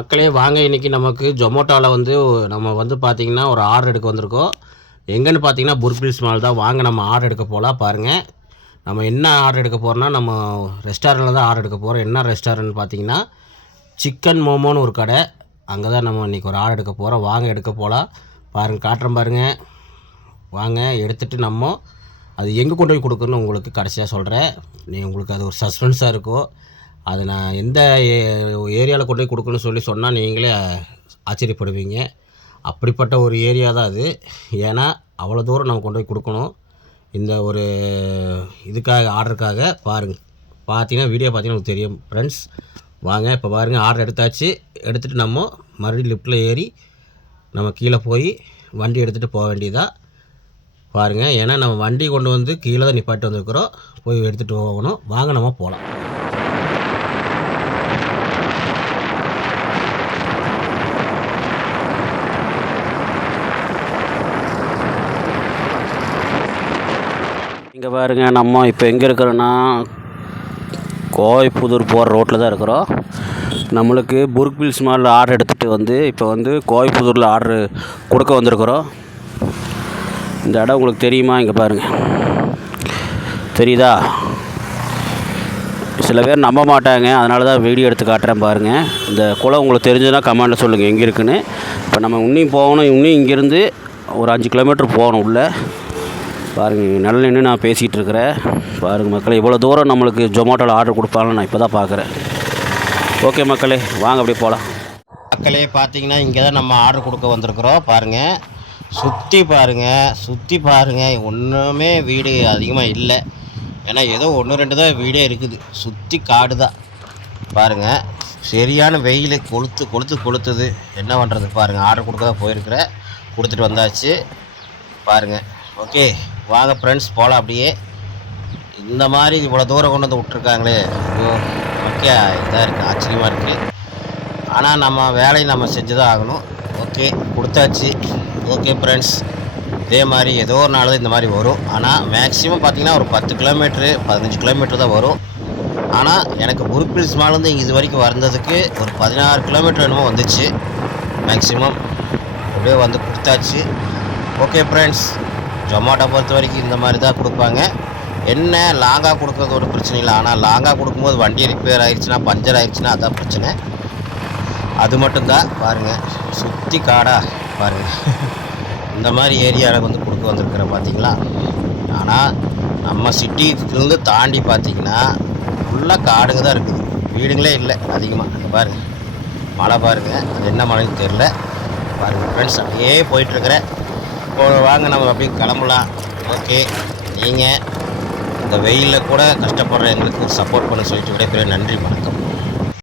மக்களே வாங்க, இன்றைக்கி நமக்கு ஜொமோட்டோவில் நம்ம பார்த்திங்கன்னா ஒரு ஆர்டர் எடுக்க வந்திருக்கோம். எங்கேன்னு பார்த்தீங்கன்னா புர்பில்ஸ் மால் தான். வாங்க நம்ம ஆர்டர் எடுக்க போகலாம். பாருங்கள், நம்ம என்ன ஆர்டர் எடுக்க போகிறோன்னா நம்ம ரெஸ்டாரண்ட்டில் தான் ஆர்டர் எடுக்க போகிறோம். என்ன ரெஸ்டாரண்ட் பார்த்தீங்கன்னா சிக்கன் மோமோன்னு ஒரு கடை. அங்கே தான் நம்ம இன்றைக்கி ஒரு ஆர்டர் எடுக்க போகிறோம். வாங்க எடுக்க போகலாம். பாருங்கள், காட்டுறேன் பாருங்கள். வாங்க எடுத்துகிட்டு நம்ம அது எங்கே கொண்டு போய் கொடுக்கணும்னு உங்களுக்கு கடைசியாக சொல்கிறேன். உங்களுக்கு அது ஒரு சஸ்பென்ஸாக இருக்கும். அது நான் எந்த ஏரியாவில் கொண்டு போய் கொடுக்கணும்னு சொன்னால் நீங்களே ஆச்சரியப்படுவீங்க. அப்படிப்பட்ட ஒரு ஏரியா தான் அது. ஏன்னா அவ்வளோ தூரம் நம்ம கொண்டு போய் கொடுக்கணும். இந்த ஒரு இதுக்காக ஆர்டருக்காக பார்த்தீங்கன்னா வீடியோ பார்த்தீங்கன்னா உங்களுக்கு தெரியும் ஃப்ரெண்ட்ஸ். வாங்க இப்போ பாருங்கள், ஆர்டர் எடுத்தாச்சு. எடுத்துகிட்டு நம்ம மறுபடியும் லிஃப்ட்டில் ஏறி நம்ம கீழே போய் வண்டி எடுத்துகிட்டு போக வேண்டியதாக பாருங்கள். ஏன்னா நம்ம வண்டி கொண்டு வந்து கீழே தான் நிப்பாட்டி வந்துருக்குறோம். போய் எடுத்துகிட்டு போகணும். வாங்க நம்ம போகலாம். இங்கே பாருங்கள், நம்ம இப்போ எங்கே இருக்கிறோன்னா கோயம்புத்தூர் போகிற ரோட்டில் தான் இருக்கிறோம். நம்மளுக்கு புர்பில்ஸ் மாலில் ஆர்டர் எடுத்துகிட்டு இப்போ கோயம்புத்தூரில் ஆர்டரு கொடுக்க வந்திருக்கிறோம். இந்த இடம் உங்களுக்கு தெரியுமா? இங்கே பாருங்கள், தெரியுதா? சில பேர் நம்ப மாட்டாங்க, அதனால தான் வீடியோ எடுத்து காட்டுறேன் பாருங்கள். இந்த குளம் உங்களுக்கு தெரிஞ்சதுன்னா கமெண்டில் சொல்லுங்கள் எங்கே இருக்குன்னு. இப்போ நம்ம இன்னும் போகணும். இன்னும் இங்கேருந்து ஒரு 5 கிலோமீட்டர் போகணும் உள்ளே. பாருங்கள், நல்ல நின்று நான் பேசிகிட்டு இருக்கிறேன். பாருங்கள் மக்களே, இவ்வளோ தூரம் நம்மளுக்கு ஜொமோட்டோவில் ஆர்டர் கொடுப்பாங்கன்னு நான் இப்போ தான் பார்க்குறேன். ஓகே மக்களே, வாங்க அப்படியே போகலாம். மக்களே பார்த்தீங்கன்னா இங்கே தான் நம்ம ஆர்டர் கொடுக்க வந்திருக்கிறோம். பாருங்கள், சுற்றி பாருங்கள். ஒன்றுமே வீடு அதிகமாக இல்லை. ஏன்னா ஏதோ 1-2 தான் வீடே இருக்குது. சுற்றி காடு தான். பாருங்கள், சரியான வெயில் கொளுத்துது. என்ன பண்ணுறது பாருங்கள். ஆர்டர் கொடுக்க தான் போயிருக்கிறேன். கொடுத்துட்டு வந்தாச்சு. பாருங்கள். ஓகே வாங்க ஃப்ரெண்ட்ஸ் போகலாம். அப்படியே இந்த மாதிரி இவ்வளோ தூரம் கொண்டு வந்து விட்ருக்காங்களே. ஓகே, இதாக இருக்குது, ஆச்சரியமாக இருக்குது. ஆனால் நம்ம வேலையை நம்ம செஞ்சு தான் ஆகணும். ஓகே, கொடுத்தாச்சு. ஓகே ஃப்ரெண்ட்ஸ், இதே மாதிரி ஏதோ ஒரு நாள் தான் இந்த மாதிரி வரும். ஆனால் மேக்ஸிமம் பார்த்திங்கன்னா ஒரு 10 கிலோமீட்ரு 15 கிலோமீட்டர் தான் வரும். ஆனால் எனக்கு புர்பில்ஸ் மாலேருந்து இங்கே இது வரைக்கும் வந்ததுக்கு ஒரு 16 கிலோமீட்டர் என்னமோ வந்துச்சு மேக்ஸிமம். அப்படியே வந்து கொடுத்தாச்சு. ஓகே ஃப்ரெண்ட்ஸ், ஜொமோட்டோ பொறுத்த வரைக்கும் இந்த மாதிரி தான் கொடுப்பாங்க. என்ன லாங்காக கொடுக்குறது ஒரு பிரச்சனை இல்லை. ஆனால் லாங்காக கொடுக்கும்போது வண்டி ரிப்பேர் ஆகிடுச்சுன்னா, பஞ்சர் ஆகிடுச்சுன்னா அதான் பிரச்சனை. அது மட்டும்தான். பாருங்கள், சுற்றி காடாக பாருங்கள். இந்த மாதிரி ஏரியாவில் கொடுக்க வந்திருக்கிறேன் பார்த்தீங்களா. ஆனால் நம்ம சிட்டியிலேருந்து தாண்டி பார்த்தீங்கன்னா ஃபுல்லாக காடுங்க தான் இருக்குது. வீடுங்களே இல்லை அதிகமாக. அங்கே பாருங்கள், மழை பாருங்கள். அது என்ன மழைன்னு தெரில. பாருங்கள் ஃப்ரெண்ட்ஸ், அப்படியே போயிட்டுருக்கிறேன். இப்போ வாங்க நம்ம அப்படியே கிளம்பலாம். ஓகே, நீங்கள் இந்த வெயிலில் கூட கஷ்டப்படுற எங்களுக்கு சப்போர்ட் பண்ண சொல்லிட்டு விடைபெற. நன்றி, வணக்கம்.